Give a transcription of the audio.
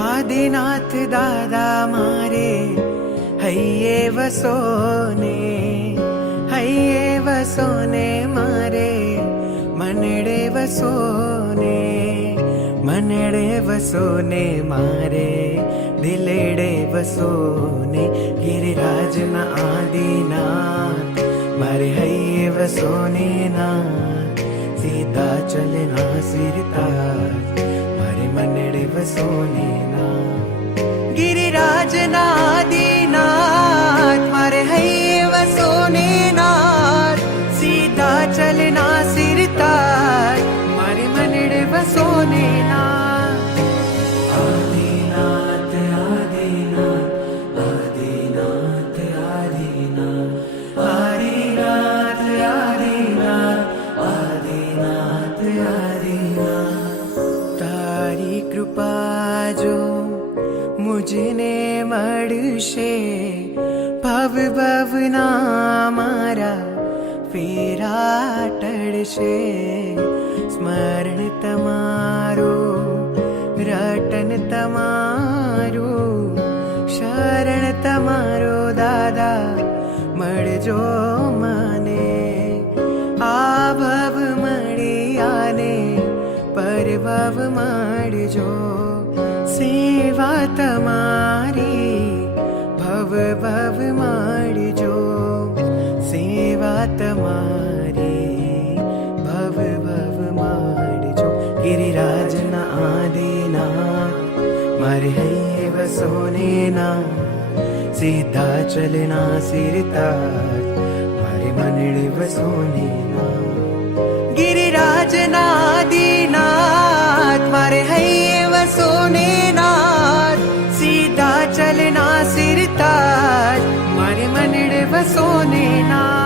आदिनाथ दादा मारे सोने वसोने हैये वसोने मारे, मनडे वसोने मनडे वसोने मारे, दिलेडे वसोने, गिरिराज न आदिनाथ, मारे हई सोने ना सीता चलना सिरता। हरे मन देव सोने ना गिरिराज ना दीनाथ मारे है सोने ना सीता चलना सिरता। मारे मन देव सोने ना તારી કૃપા જો મુજને મળશે, ભવ ભવના મારા ફેરા ટળશે. સ્મરણ તમારું, રટન તમારું, શરણ તમારો દાદા, મળજો. પરભવ મળજો સેવા તમારી ભવ ભવ મળજો સેવા તમારી ભવ ભવ મળજો ગિરિરાજના આદિના મારે હૈયે વસોને ના સીધા ચલના સિરતા મારે મનડે વસોને मिळव सोने ना